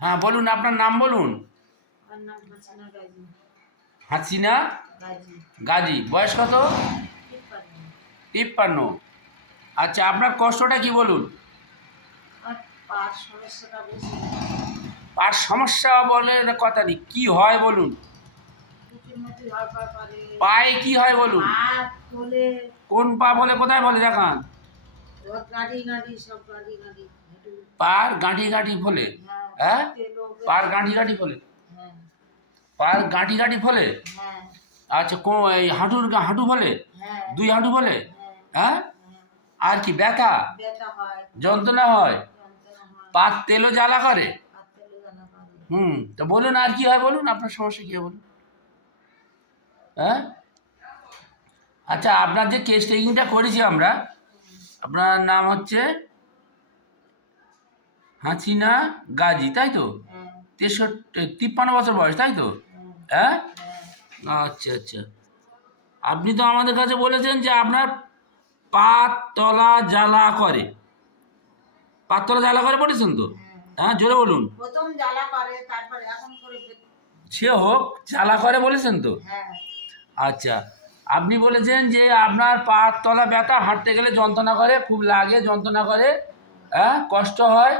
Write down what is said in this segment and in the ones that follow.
হ্যাঁ বলুন, আপনার নাম বলুন। আমার নাম হাসিনা গাজী। হাসিনা গাজী। গাজী। বয়স কত? 53। 53। আচ্ছা, আপনার কষ্টটা কি বলুন? আর পার সমস্যাটা বেশি। আর সমস্যা বলে কথা নেই, কি হয় বলুন? বুকের মধ্যে ধরপড় করে। পায়ে কি হয় বলুন? হাত তোলে। কোন পা বলে, কোথায় বলে দেখান? গাড়ি গাড়ি সব গাড়ি গাড়ি হেঁটু। পার গাঁঠি গাঁঠি ফলে? হ্যাঁ। হ্যাঁ, তেলো পার গাঁঠি গাঁঠি ফলে? হ্যাঁ। পার গাঁঠি গাঁঠি ফলে? হ্যাঁ। আচ্ছা, এই হাঁটু ফলে? হ্যাঁ। 2 হাঁটু ফলে? হ্যাঁ। হ্যাঁ। হ্যাঁ। আর কি ব্যথা? ব্যথা হয়। যন্ত্রণা হয়? যন্ত্রণা হয়। পা তেলো জ্বালা করে? হাত তেলো জানা করে। তো বলুন আর কি হয় বলুন, আপনার সমস্যা কি হয় বলুন? হ্যাঁ। আচ্ছা, আপনার যে কেস টেকিংটা করেছি আমরা, আপনার নাম হচ্ছে হাসিনা গাজী, তাই তো? হ্যাঁ। 53 বছর বয়স, তাই তো? হ্যাঁ। হ্যাঁ। হ্যাঁ। আচ্ছা আচ্ছা। আপনি তো আমাদের কাছে বলেছেন যে আপনার পা তলা জ্বালা করে। পা তলা জ্বালা করে বলেছেন তো? হ্যাঁ, জোরে বলুন। প্রথম জ্বালা করে, তারপরে এখন করে সে হোক, জ্বালা করে বলেছেন তো? হ্যাঁ। আচ্ছা, আপনি বলেছেন যে আপনার পা তলা ব্যথা, হাঁটতে গেলে যন্ত্রণা করে, খুব লাগে, যন্ত্রণা করে, হ্যাঁ, কষ্ট হয়,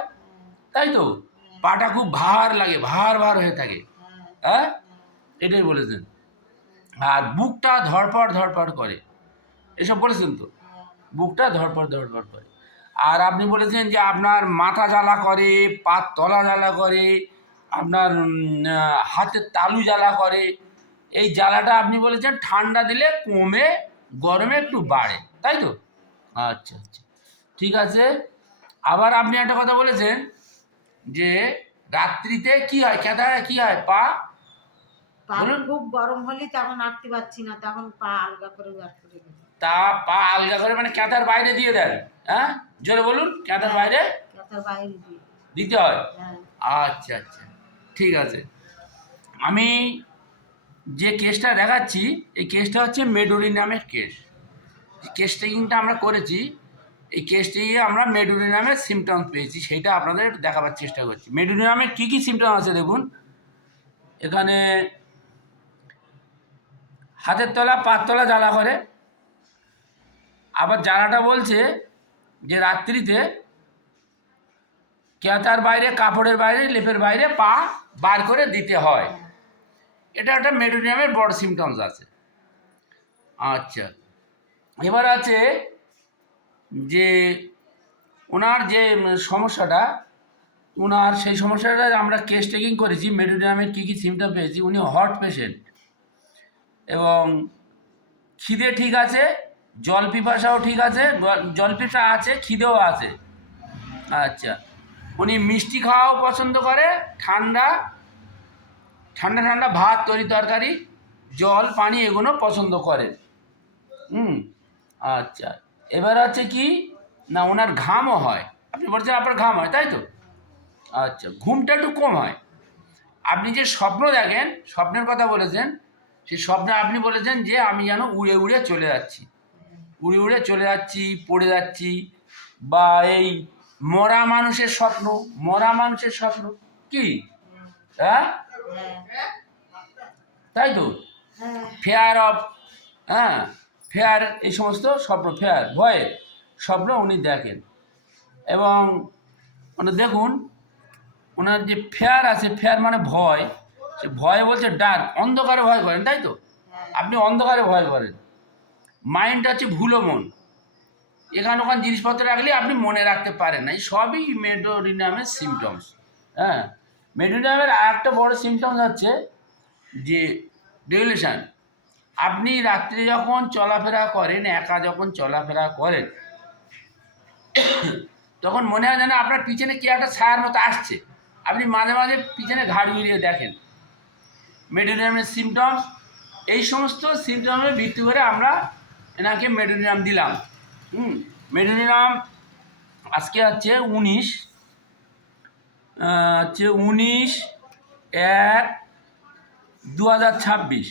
তাই তো? পাটা খুব ভার লাগে, ভার ভার হয়ে থাকে, হ্যাঁ, এটাই বলেছেন। আর বুকটা ধড়পড় ধড়পড় করে, এসব বলেছেন তো? বুকটা ধড়পড় ধড়পড় করে। আর আপনি বলেছেন যে আপনার মাথা জ্বালা করে, পা তলা জ্বালা করে, আপনার হাতের তালু জ্বালা করে। এই জ্বালাটা আপনি বলেছেন ঠান্ডা দিলে কমে, গরমে একটু বাড়ে, তাই তো? আচ্ছা আচ্ছা, ঠিক আছে। আবার আপনি একটা কথা বলেছেন যে রাত্রিতে কি হয়, কেদা কি হয়, পা পা বলুন। খুব গরম হলে তখন আটতে পারছি না, তখন পা আলগা করে বার করে দিই। তা পা আলগা করে মানে ক্যাথার বাইরে দিয়ে দেন? হ্যাঁ, জোরে বলুন, ক্যাথার বাইরে ক্যাথার বাইরে দিই। দিতে হয়? হ্যাঁ। আচ্ছা আচ্ছা, ঠিক আছে। আমি যে কেসটা দেখাচ্ছি, এই কেসটা হচ্ছে মেডোরি নামের কেস। কেস টেকিংটা আমরা করেছি, এই কেস টেকিংয়ে আমরা মেডোরি নামের সিমটমস পেয়েছি, সেইটা আপনাদের দেখাবার চেষ্টা করছি। মেডোরি নামের কী কী সিমটম আছে দেখুন। এখানে হাতের তলা, পায়ের তলা জ্বালা করে। আবার জ্বালাটা বলছে যে রাত্রিতে ক্যাথার বাইরে, কাপড়ের বাইরে, লেপের বাইরে পা বার করে দিতে হয়। এটা একটা মেডোরিয়ামের বড় সিমটমস আছে। আচ্ছা, এবার আছে যে ওনার যে সমস্যাটা, ওনার সেই সমস্যাটা আমরা কেস টেকিং করেছি, মেডোরিয়ামের কী কী সিমটম পেয়েছি। উনি হট পেশেন্ট এবং খিদে ঠিক আছে, জল পিপাসাও ঠিক আছে, জল পিপাসা আছে, খিদেও আছে। আচ্ছা, উনি মিষ্টি খাওয়াও পছন্দ করে, ঠান্ডা ঠান্ডা ঠান্ডা ভাত, তরি তরকারি, জল পানি এগুলো পছন্দ করেন। আচ্ছা, এবার আছে কি না, ওনার ঘামও হয়। আপনি বলছেন আপনার ঘাম হয়, তাই তো? আচ্ছা, ঘুমটা একটু কম হয়। আপনি যে স্বপ্ন দেখেন, স্বপ্নের কথা বলেছেন, সেই স্বপ্নে আপনি বলেছেন যে আমি যেন উড়ে উড়ে চলে যাচ্ছি, উড়ে উড়ে চলে যাচ্ছি, পড়ে যাচ্ছি, বা এই মরা মানুষের স্বপ্ন, মরা মানুষের স্বপ্ন কি, হ্যাঁ, তাই তো? ফেয়ার অফ, হ্যাঁ, ফেয়ার, এই সমস্ত স্বপ্ন, ফেয়ার, ভয়ের স্বপ্ন উনি দেখেন। এবং মানে দেখুন, ওনার যে ফেয়ার আছে, ফেয়ার মানে ভয়, সে ভয় বলছে ডার্ক, অন্ধকারে ভয় করেন, তাই তো? আপনি অন্ধকারে ভয় করেন। মাইন্ডটা হচ্ছে ভুলো মন, এখানে ওখানে জিনিসপত্র রাখলে আপনি মনে রাখতে পারেন না। এই সবই মেডোরিনামের সিমটমস। হ্যাঁ, মেডোরিনামের আর একটা বড় সিমটমস হচ্ছে যে রেগুলেশন। আপনি রাত্রে যখন চলাফেরা করেন, একা যখন চলাফেরা করেন, তখন মনে হয় যেন আপনার পিছনে কে একটা ছায়ার মতো আসছে। আপনি মাঝে মাঝে পিছনে ঘাড় মিলিয়ে দেখেন। মেডোরিনামের সিমটমস, এই সমস্ত সিমটমের ভিত্তি করে আমরা এনাকে মেডোরিনাম দিলাম। মেডোরিনাম আজকে হচ্ছে 19/1/2026।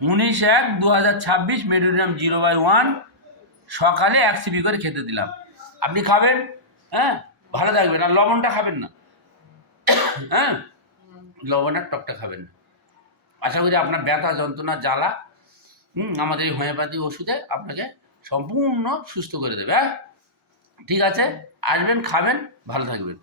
19/1/2026 মেডোরিনাম 0/1 সকালে 1 সিপি করে খেতে দিলাম। আপনি খাবেন, হ্যাঁ, ভালো থাকবেন। আর লবণটা খাবেন না, হ্যাঁ, লবণের টকটা খাবেন না। আশা করি আপনার ব্যথা যন্ত্রণা জ্বালা আমাদের এই হোমিওপ্যাথি ওষুধে আপনাকে সম্পূর্ণ সুস্থ করে দেবে। হ্যাঁ, ঠিক আছে, আসবেন, খাবেন, ভালো থাকবেন।